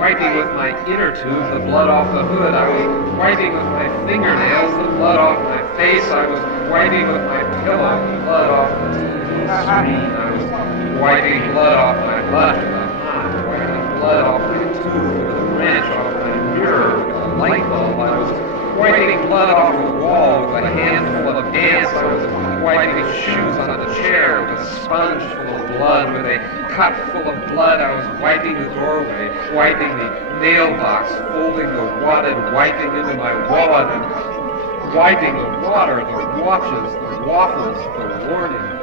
wiping with my inner tube the blood off the hood. I was wiping with my fingernails the blood off my face. I was wiping with my pillow the blood off the TV screen. I was wiping blood off my butt with a mop, wiping blood off my tooth with a wrench, off my mirror with a light bulb. I was wiping blood off the wall with a handful of ants. I was wiping shoes on the chair with a sponge full of blood. With a cup full of blood, I was wiping the doorway, wiping the nail box, folding the wadded wiping into my wad, and wiping the water, the watches, the waffles, the warning.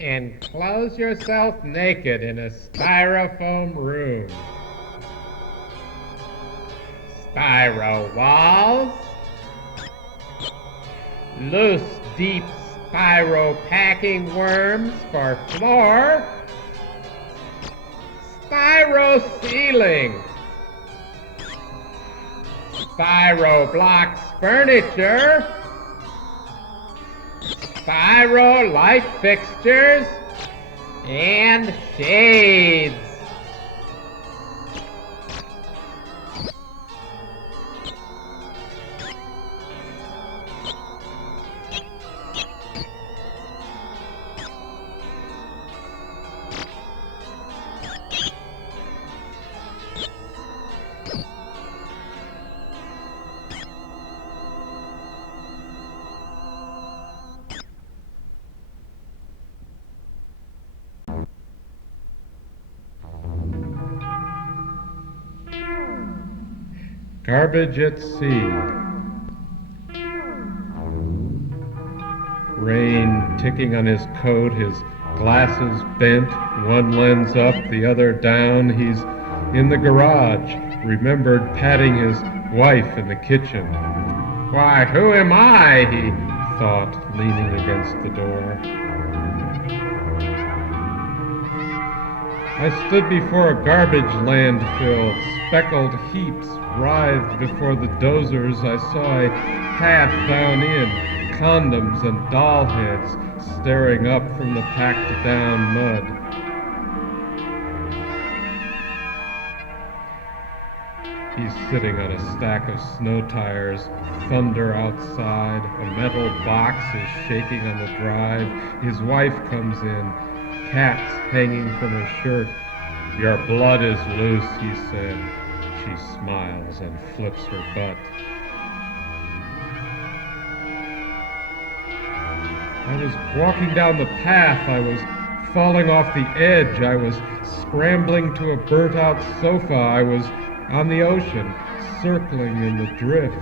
Enclose yourself naked in a styrofoam room. Styro walls. Loose, deep styro packing worms for floor. Styro ceiling. Styro blocks furniture. Styro light fixtures and shades. Garbage at sea. Rain ticking on his coat, his glasses bent, one lens up, the other down. He's in the garage, remembered patting his wife in the kitchen. Why, who am I? He thought, leaning against the door. I stood before a garbage landfill. Speckled heaps writhed before the dozers. I saw a path down in, condoms and doll heads staring up from the packed down mud. He's sitting on a stack of snow tires, thunder outside, a metal box is shaking on the drive. His wife comes in, cats hanging from her shirt. Your blood is loose, he said. She smiles and flips her butt. I was walking down the path. I was falling off the edge. I was scrambling to a burnt-out sofa. I was on the ocean, circling in the drift.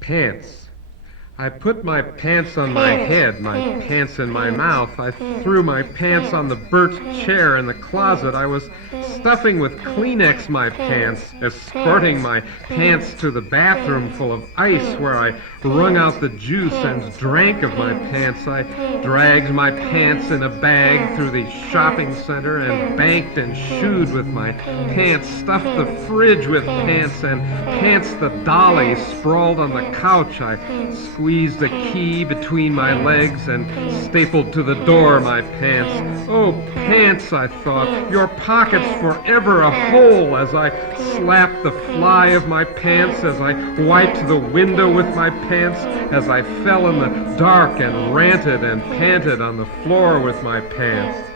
Pants. I put my pants on my head, my pants in my mouth. I threw my pants on the burnt chair in the closet. I was stuffing with Kleenex my pants, escorting my pants to the bathroom full of ice where I wrung out the juice and drank of my pants. I dragged my pants in a bag through the shopping center and banked and shoed with my pants, stuffed the fridge with pants and pants the dolly sprawled on the couch. I squeezed squeezed a key between my legs and stapled to the door my pants. Oh, pants, I thought, your pockets forever a hole, as I slapped the fly of my pants, as I wiped the window with my pants, as I fell in the dark and ranted and panted on the floor with my pants.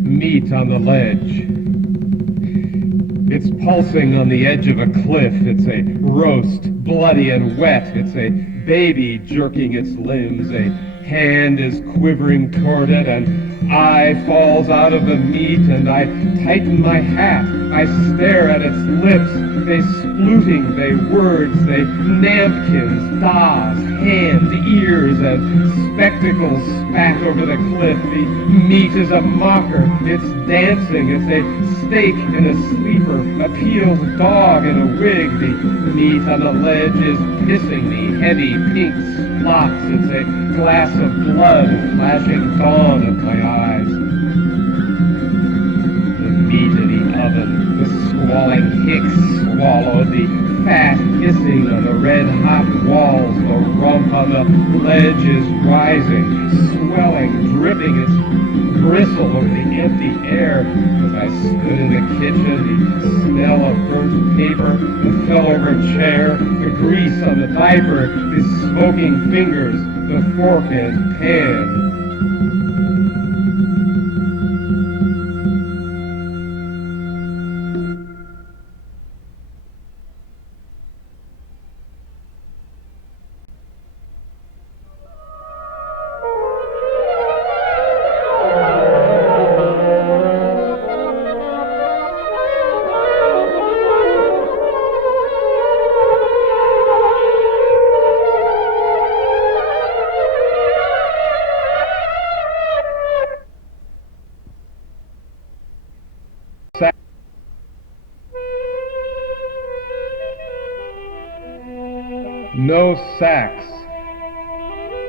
Meat on the ledge. It's pulsing on the edge of a cliff. It's a roast, bloody and wet. It's a baby jerking its limbs. A hand is quivering toward it, and eye falls out of the meat, and I tighten my hat. I stare at its lips. They spluting, they words, they nampkins, das, hand, ears, and spectacles spat over the cliff. The meat is a mocker. It's dancing. It's a steak in a sleeper, a peeled dog in a wig. The meat on the ledge is pissing the heavy pink splots. It's a glass of blood flashing dawn at my eyes. The meat in the oven, the squalling hicks swallowed, the fat hissing on the red-hot walls. The rump on the ledge is rising, swelling, dripping its bristle over the empty air. As I stood in the kitchen, the smell of burnt paper, the fell-over chair, the grease on the diaper, the smoking fingers, the fork and pan. No sacks.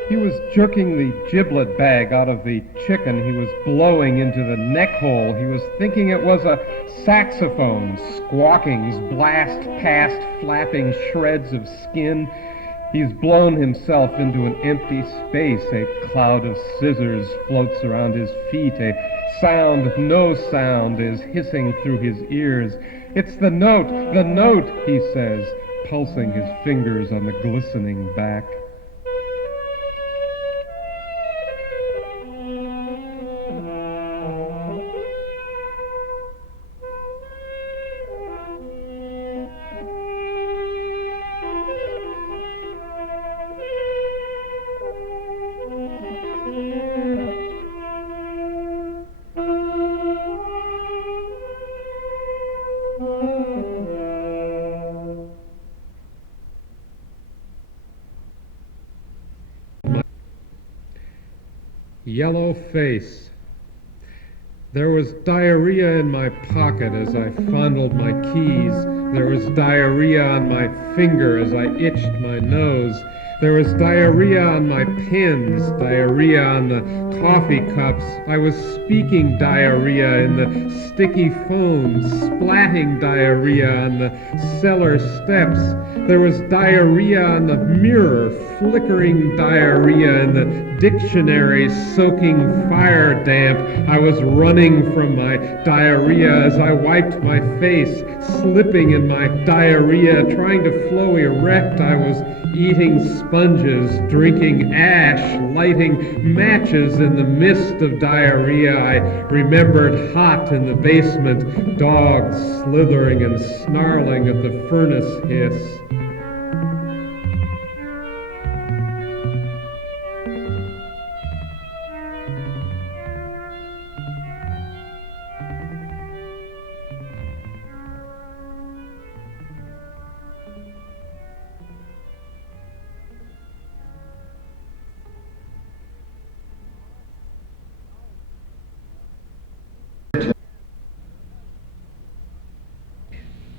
He was jerking the giblet bag out of the chicken. He was blowing into the neck hole. He was thinking it was a saxophone. Squawkings blast past flapping shreds of skin. He's blown himself into an empty space. A cloud of scissors floats around his feet. A sound, no sound, is hissing through his ears. It's the note, he says, pulsing his fingers on the glistening back. Yellow face. There was diarrhea in my pocket as I fondled my keys. There was diarrhea on my finger as I itched my nose. There was diarrhea on my pins, diarrhea on the coffee cups. I was speaking diarrhea in the sticky foam, splatting diarrhea on the cellar steps. There was diarrhea on the mirror, flickering diarrhea in the dictionary, soaking fire damp. I was running from my diarrhea as I wiped my face, slipping in my diarrhea, trying to flow erect. I was eating sponges, drinking ash, lighting matches in the mist of diarrhea. I remembered hot in the basement, dogs slithering and snarling at the furnace hiss.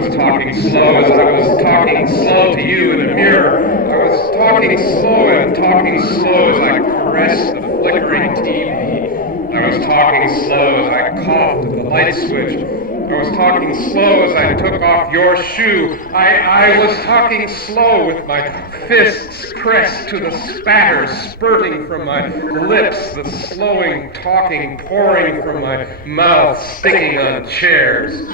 was talking slow as I was talking slow to you in a mirror. I was talking slow and talking slow as I caressed the flickering TV. I was talking slow as I coughed at the light switch. I was talking slow as I took off your shoe. I was talking slow with my fists pressed to the spatter spurting from my lips, the slowing talking pouring from my mouth, sticking on chairs.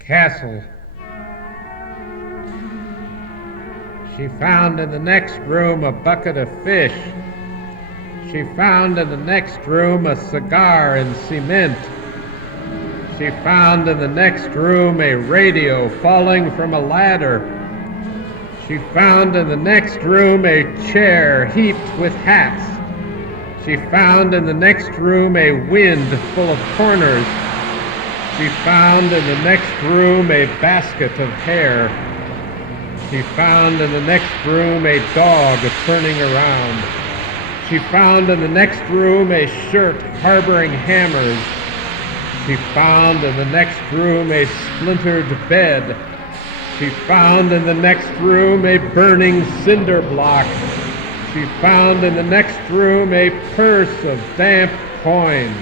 Castle. She found in the next room a bucket of fish. She found in the next room a cigar in cement. She found in the next room a radio falling from a ladder. She found in the next room a chair heaped with hats. She found in the next room a wind full of corners. She found in the next room a basket of hair. She found in the next room a dog turning around. She found in the next room a shirt harboring hammers. She found in the next room a splintered bed. She found in the next room a burning cinder block. She found in the next room a purse of damp coins.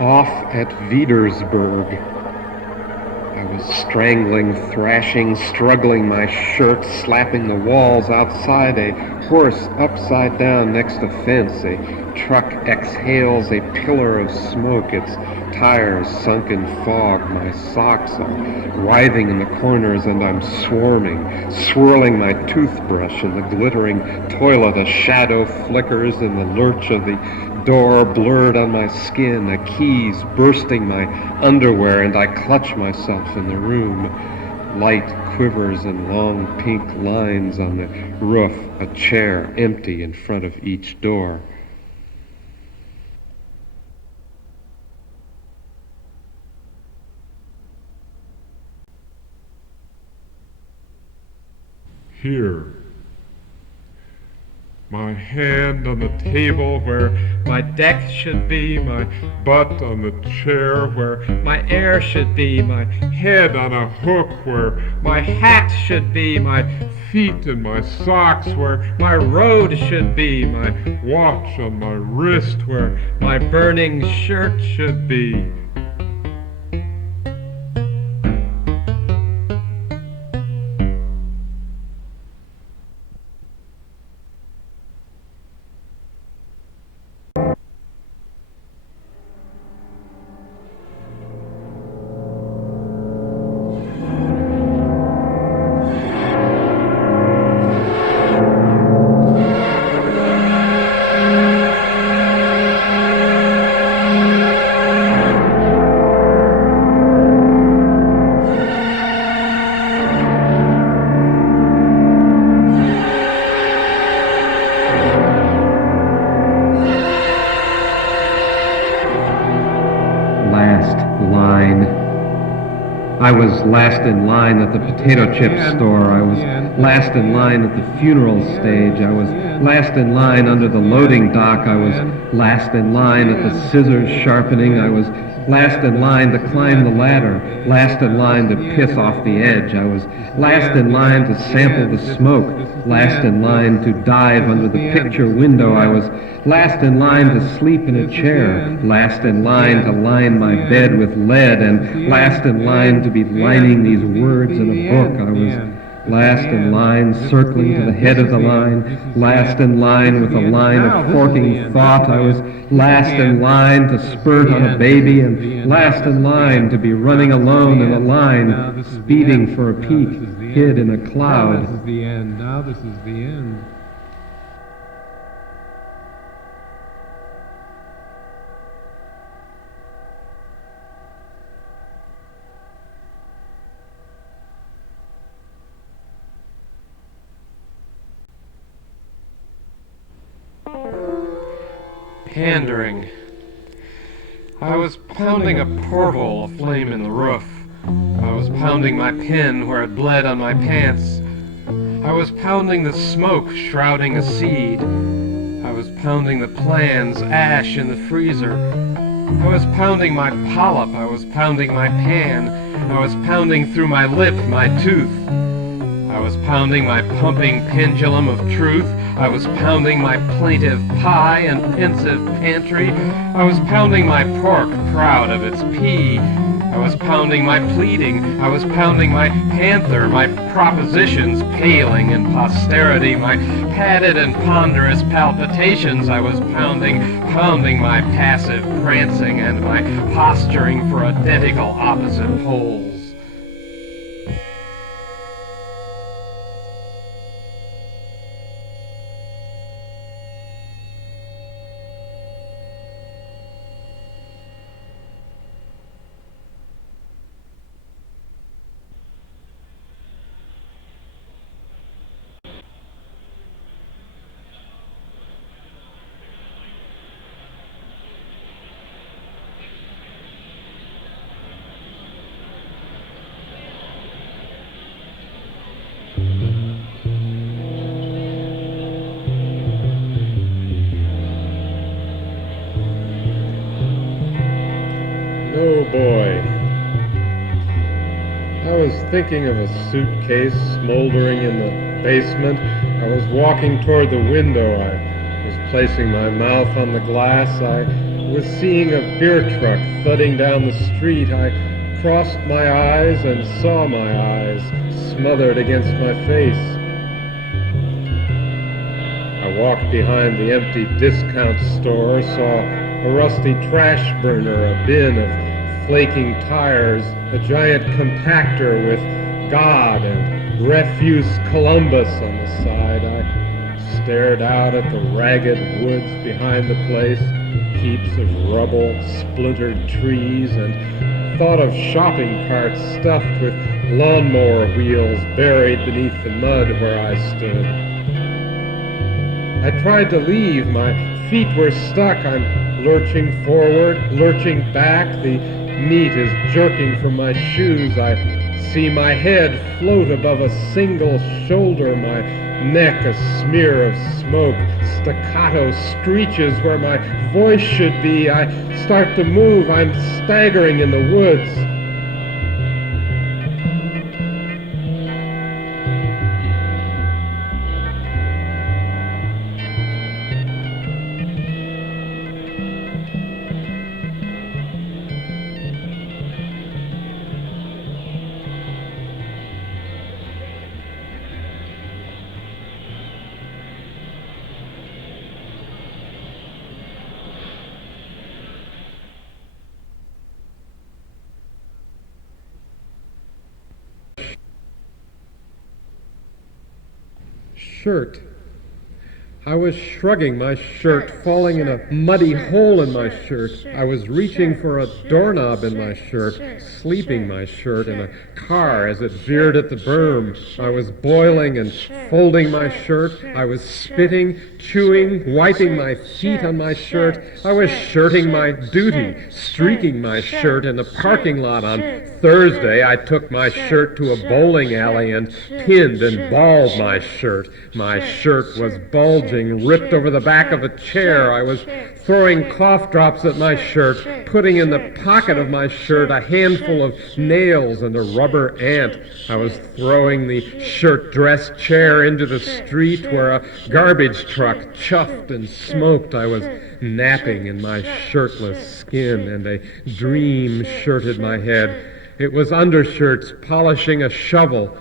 Off at Veedesburg, I was strangling, thrashing, struggling my shirt, slapping the walls outside, a horse upside down next a fence, a truck exhales a pillar of smoke, its tires sunk in fog, my socks are writhing in the corners and I'm swarming, swirling my toothbrush in the glittering toilet, a shadow flickers in the lurch of the door blurred on my skin, the keys bursting my underwear, and I clutch myself in the room. Light quivers in long pink lines on the roof, a chair empty in front of each door. Here, my hand on the table where my deck should be, my butt on the chair where my air should be, my head on a hook where my hat should be, my feet in my socks where my road should be, my watch on my wrist where my burning shirt should be. I was last in line at the potato chip store. I was last in line at the funeral stage. I was last in line under the loading dock. I was last in line at the scissors sharpening. I was last in line to climb the ladder, last in line to piss off the edge. I was last in line to sample the smoke, last in line to dive under the picture window. I was last in line to sleep in a chair, last in line to line my bed with lead, and last in line to be lining these words in a book. I was Last in line, circling to the head of the line. Last in line with a line of forking thought. I was last in line to spurt on a baby, and last in line to be running alone in a line, speeding for a peak, hid in a cloud. This is the end. Now this is the end. Pandering. I was pounding a porthole, a flame in the roof. I was pounding my pen where it bled on my pants. I was pounding the smoke shrouding a seed. I was pounding the plans, ash in the freezer. I was pounding my polyp. I was pounding my pan. I was pounding through my lip, my tooth. I was pounding my pumping pendulum of truth. I was pounding my plaintive pie and pensive pantry. I was pounding my pork, proud of its pea. I was pounding my pleading. I was pounding my panther, my propositions paling in posterity, my padded and ponderous palpitations. I was pounding my passive prancing and my posturing for identical opposite poles. Oh boy. I was thinking of a suitcase smoldering in the basement. I was walking toward the window. I was placing my mouth on the glass. I was seeing a beer truck thudding down the street. I crossed my eyes and saw my eyes smothered against my face. I walked behind the empty discount store, saw a rusty trash burner, a bin of flaking tires, a giant compactor with God and Refuse Columbus on the side. I stared out at the ragged woods behind the place, heaps of rubble, splintered trees, and thought of shopping carts stuffed with lawnmower wheels buried beneath the mud where I stood. I tried to leave. My feet were stuck. I'm lurching forward, lurching back. The meat is jerking from my shoes. I see my head float above a single shoulder, my neck a smear of smoke, staccato screeches where my voice should be. I start to move. I'm staggering in the woods. Shirt. I was shrugging my shirt, falling in a muddy hole in my shirt. I was reaching for a doorknob in my shirt, sleeping my shirt in a car as it veered at the berm. I was boiling and folding my shirt. I was spitting, chewing, wiping my feet on my shirt. I was shirting my duty, streaking my shirt in the parking lot on Thursday. I took my shirt to a bowling alley and pinned and balled my shirt. My shirt was bulging, ripped over the back of a chair. I was throwing cough drops at my shirt, putting in the pocket of my shirt a handful of nails and a rubber ant. I was throwing the shirt dress chair into the street where a garbage truck chuffed and smoked. I was napping in my shirtless skin, and a dream shirted my head. It was undershirts polishing a shovel.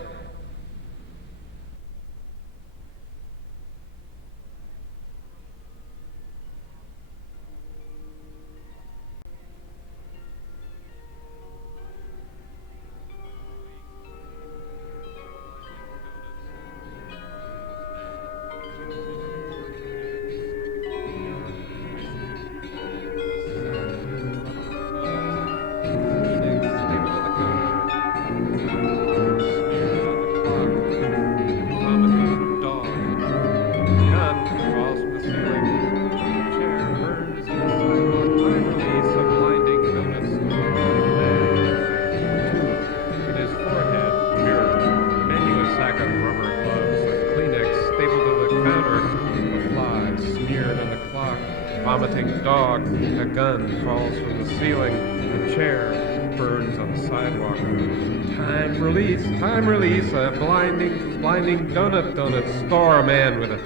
vomiting dog. A gun falls from the ceiling. A chair burns on the sidewalk. Time release, a blinding donut store, a man with a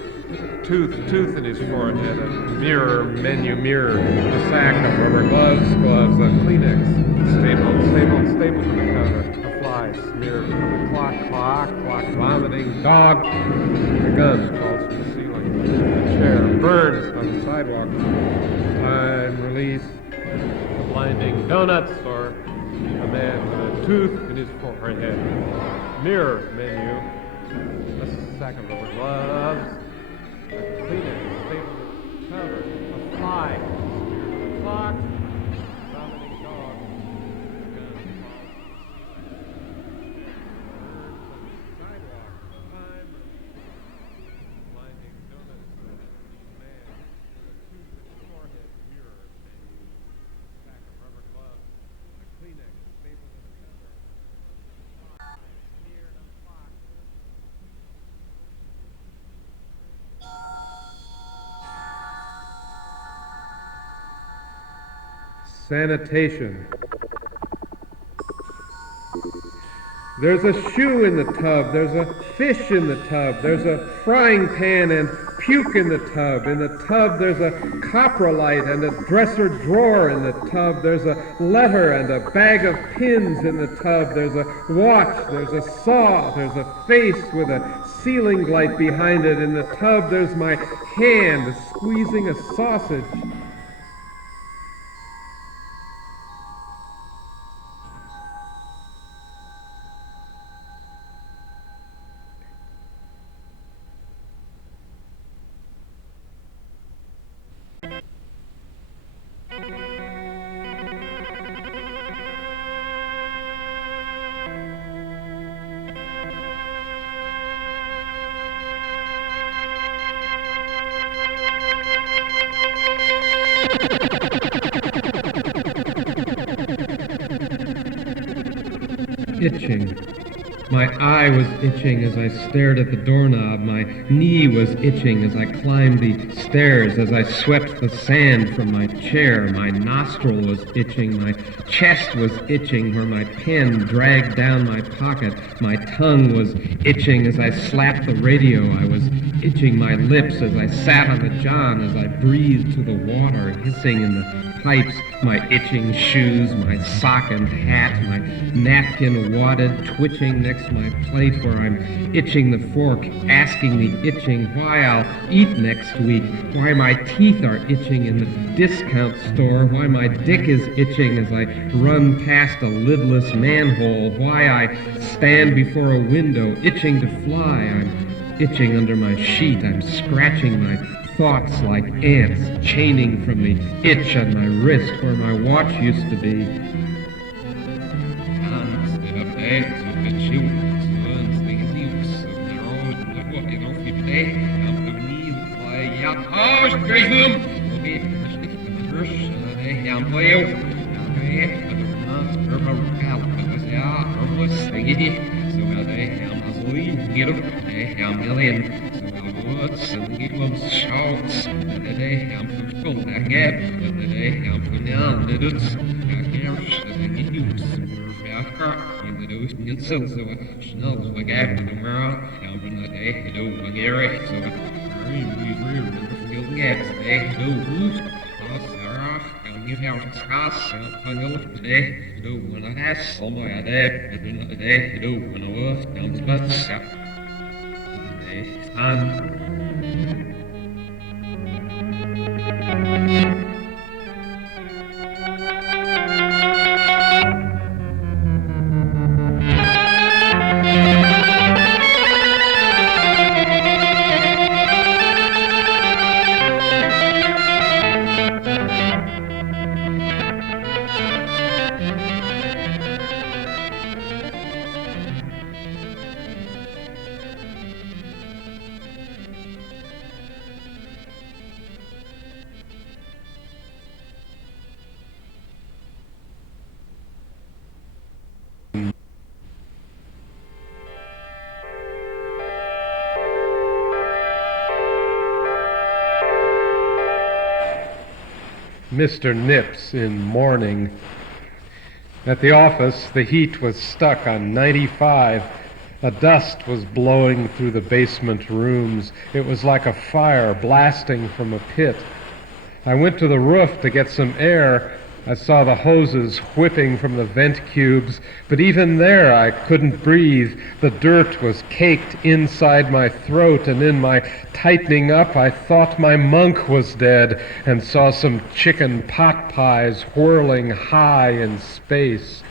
tooth in his forehead, a mirror, a sack of rubber gloves, a Kleenex, stapled to the counter, a fly smeared from the clock, vomiting dog. A gun falls from the ceiling. A chair burns on the sidewalk. Time release, a blinding donut store, a man with a tooth in his forehead, mirror menu, a sack of rubber gloves, a Kleenex stapled to the counter, a fly smeared from the clock, vomiting dog, a gun falls from the sidewalk. Time release, blinding donut store, a man with a tooth in his forehead, mirror menu, a sack of rubber gloves, a Kleenex stapled to the counter, fly smeared on the clock. Sanitation. There's a shoe in the tub, there's a fish in the tub, there's a frying pan and puke in the tub. In the tub there's a coprolite and a dresser drawer in the tub. There's a letter and a bag of pins in the tub. There's a watch, there's a saw, there's a face with a ceiling light behind it. In the tub there's my hand squeezing a sausage. Itching. My eye was itching as I stared at the doorknob. My knee was itching as I climbed the stairs, as I swept the sand from my chair. My nostril was itching. My chest was itching where my pen dragged down my pocket. My tongue was itching as I slapped the radio. I was itching my lips as I sat on the john, as I breathed to the water hissing in the pipes. My itching shoes, my sock and hat, my napkin wadded, twitching next to my plate where I'm itching the fork, asking the itching why I'll eat next week, why my teeth are itching in the discount store, why my dick is itching as I run past a lidless manhole, why I stand before a window itching to fly. I'm itching under my sheet. I'm scratching my thoughts like ants, chaining from the itch on my wrist where my watch used to be. Mr. Nips in Mourning. At the office, the heat was stuck on 95. A dust was blowing through the basement rooms. It was like a fire blasting from a pit. I went to the roof to get some air. I saw the hoses whipping from the vent cubes, but even there I couldn't breathe. The dirt was caked inside my throat, and in my tightening up I thought my monk was dead and saw some chicken pot pies whirling high in space.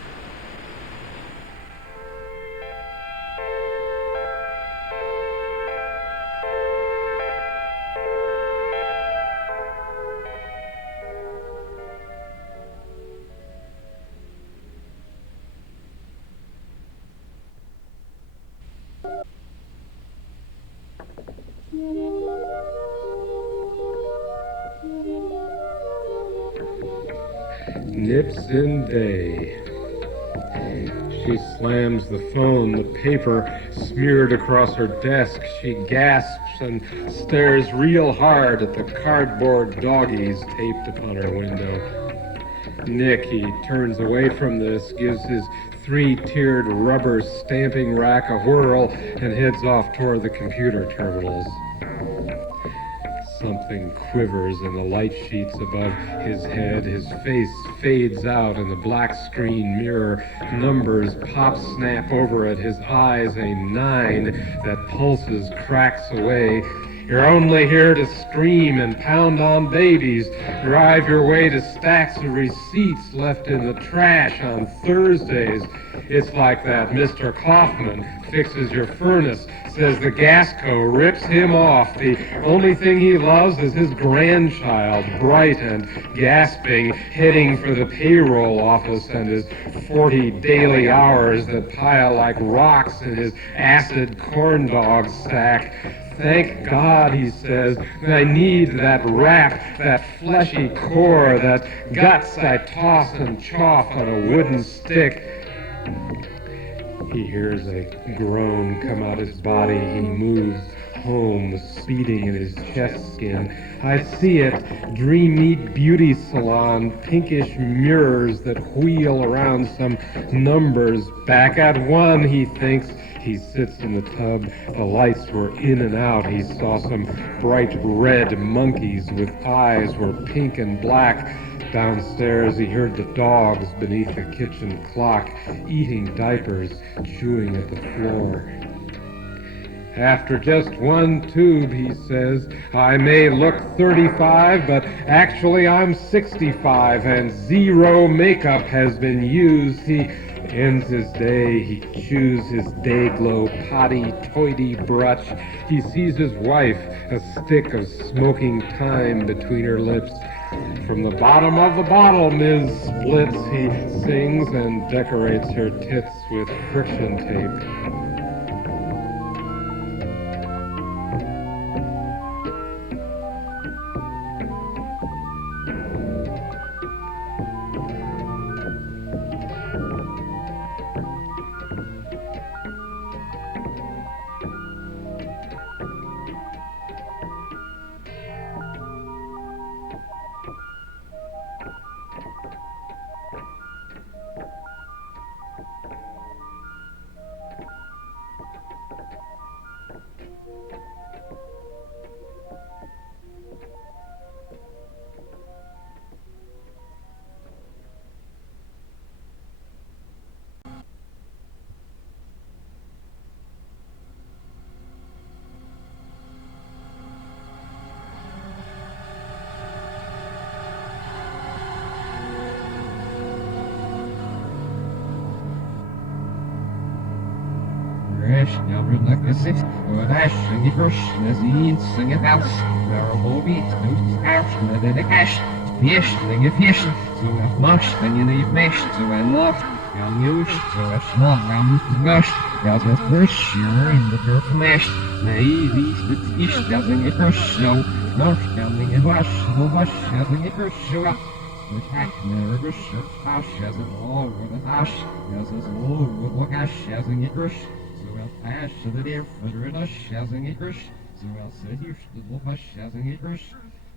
Nips in Day. She slams the phone, the paper smeared across her desk. She gasps and stares real hard at the cardboard doggies taped upon her window. Nick, he turns away from this, gives his three-tiered rubber stamping rack a whirl, and heads off toward the computer terminals. Something quivers in the light sheets above his head. His face fades out in the black screen mirror. Numbers pop snap over it. His eyes a 9 that pulses, cracks away. You're only here to scream and pound on babies. Drive your way to stacks of receipts left in the trash on Thursdays. It's like that Mr. Kaufman fixes your furnace, says the gas co rips him off. The only thing he loves is his grandchild, bright and gasping, heading for the payroll office, and his 40 daily hours that pile like rocks in his acid corn dog sack. Thank God, he says, I need that wrap, that fleshy core, that guts I toss and chaff on a wooden stick. He hears a groan come out his body. He moves home, speeding in his chest skin. I see it, Dream Meat Beauty Salon, pinkish mirrors that wheel around some numbers. Back at 1, he thinks. He sits in the tub. The lights were in and out. He saw some bright red monkeys with eyes were pink and black. Downstairs, he heard the dogs beneath the kitchen clock, eating diapers, chewing at the floor. After just 1 tube, he says, I may look 35, but actually I'm 65, and 0 makeup has been used. He ends his day. He chews his day-glow potty-toity brutch. He sees his wife, a stick of smoking thyme between her lips. From the bottom of the bottle, Ms. Splits, he sings and decorates her tits with friction tape.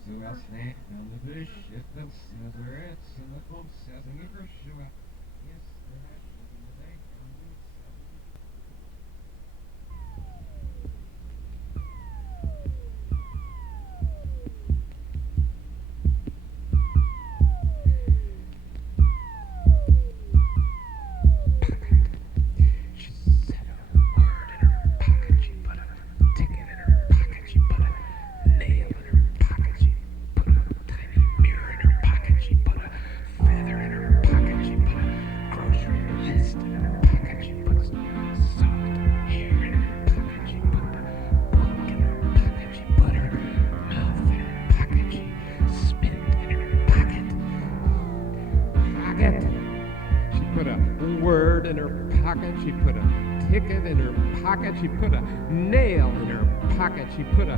So else they found the fish, if that's as where it's in the clumps, as in Gnikrihs, yes, the hash in the day, and the She said a word in her pocket. She put a ticket in her pocket. She put a nail in her pocket. She put a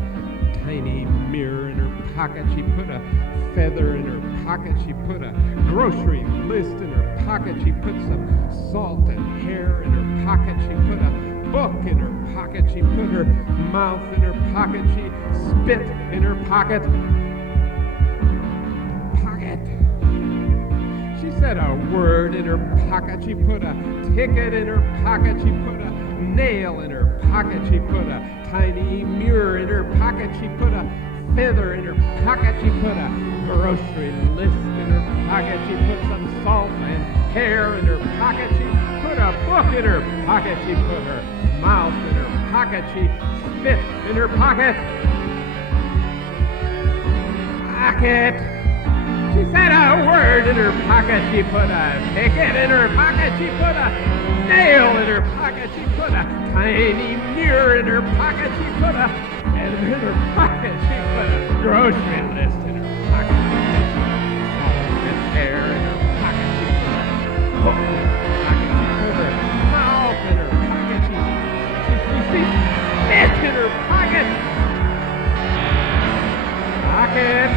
tiny mirror in her pocket. She put a feather in her pocket. She put a grocery list in her pocket. She put some salt and hair in her pocket. She put a book in her pocket. She put her mouth in her pocket. She spit in her pocket. Pocket. She put a word in her pocket. She put a ticket in her pocket. She put a nail in her pocket. She put a tiny mirror in her pocket. She put a feather in her pocket. She put a grocery list in her pocket. She put some salt and hair in her pocket. She put a book in her pocket. She put her mouth in her pocket. She spit in her pocket. Pocket. She said a word in her pocket. She put a ticket in her pocket. She put a nail in her pocket. She put a tiny mirror in her pocket. She put a feather in her pocket. She put a grocery list in her pocket. She put some salt and hair in her pocket. She put a book in her pocket. She put her mouth in her pocket. She spit in her pocket. Pocket. She said a word in her pocket. She put a ticket in her pocket. She put a nail in her pocket. She put a tiny mirror in her pocket. She put a feather in her pocket. She put a grocery list in her pocket. Salt and hair in her pocket. She put a book in her pocket. She put her mouth in her pocket. She spit in her pocket. Pocket.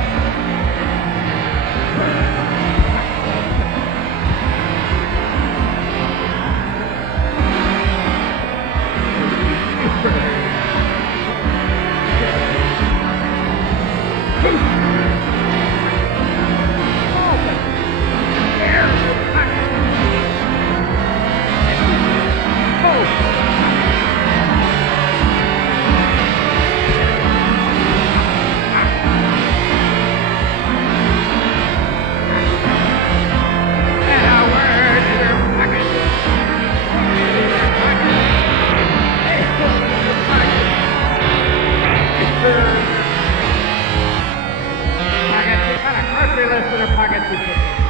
Pocket, she got a grocery list in her pocket. She put